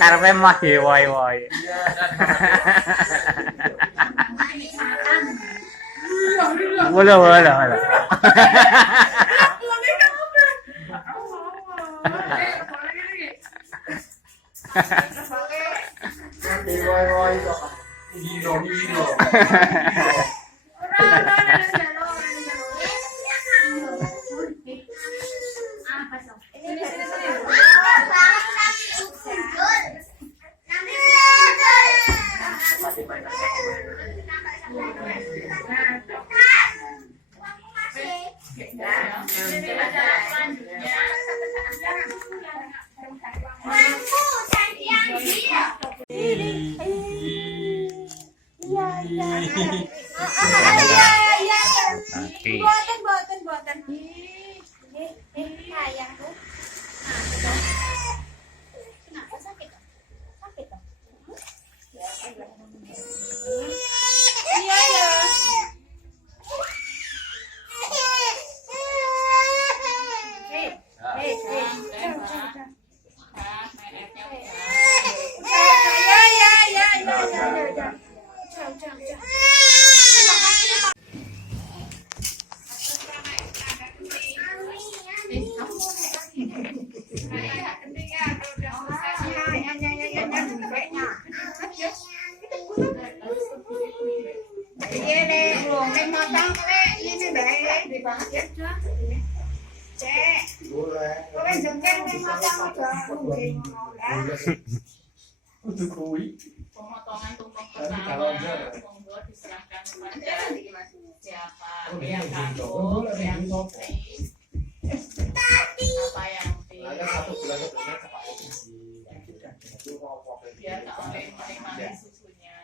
Karepe mah woi-woi. Wala. Woi kok. Hiro. Boten. Sayang tuh. Kenapa sakit? Sakit toh? Iya ya. Kudu kuwi. Pemotongan tumpeng pertama monggo diserahkan kepada siapa yang kantor yang kopi apa yang di biar tak oleh menikmati susunya.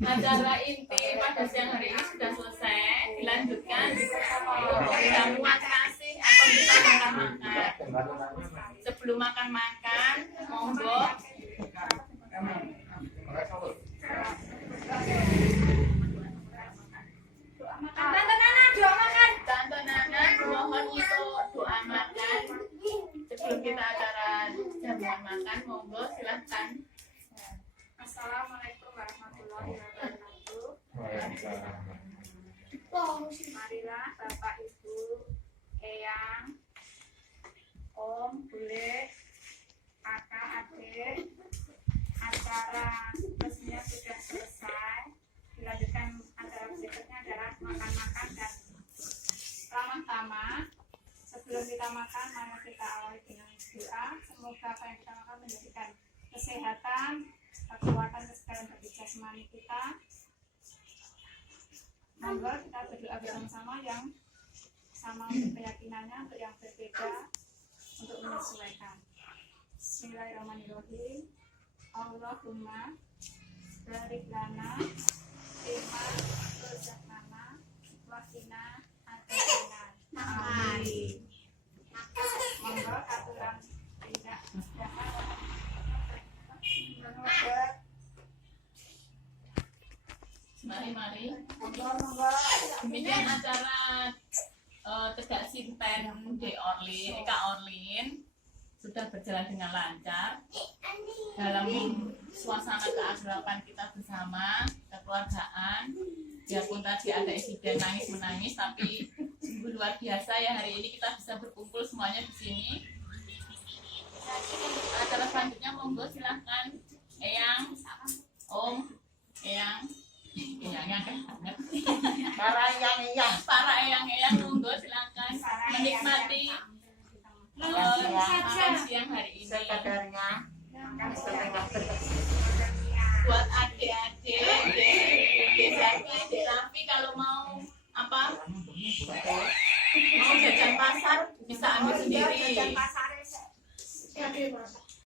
Acara inti pada siang hari ini sudah selesai, dilanjutkan jamuan kasih atau kita makan. Sebelum makan monggo Tante Nana mohon untuk doa makan sebelum kita acara jamuan makan. Monggo silahkan. Assalamualaikum warahmatullahi wabarakatuh. Marilah Bapak Ibu, Eyang, Om, Bule, Kakak, Adik, acara resminya sudah selesai. Dilanjutkan acara berikutnya adalah makan-makan dan ramah-tamah. Sebelum kita makan, mari kita awali dengan doa. Semoga apa yang kita makan menjadikan kesehatan, kekuatan, kesegaran bagi jasmani kita. Monggo kita berdoa bersama-sama yang sama untuk keyakinannya, untuk yang berbeda untuk menyesuaikan. Bismillahirrahmanirrahim. Allahumma barik lana fima razaqtana wa qina adzabannar. Amin. Monggo aturan tidak Mari. Demikian acara Tedak Sinten Kak Orlin sudah berjalan dengan lancar dalam suasana keakraban kita bersama, kekeluargaan. Biarpun tadi ada insiden nangis-menangis, tapi sungguh luar biasa ya hari ini kita bisa berkumpul semuanya di sini. Untuk acara selanjutnya monggo silahkan Eyang, Om, Eyang, Para eyang monggo silahkan menikmati makan siang hari ini. sekadarnya Buat adik-adik, Dek Zaki, Dek Raffi kalau mau apa? Mau jajan pasar bisa ambil sendiri.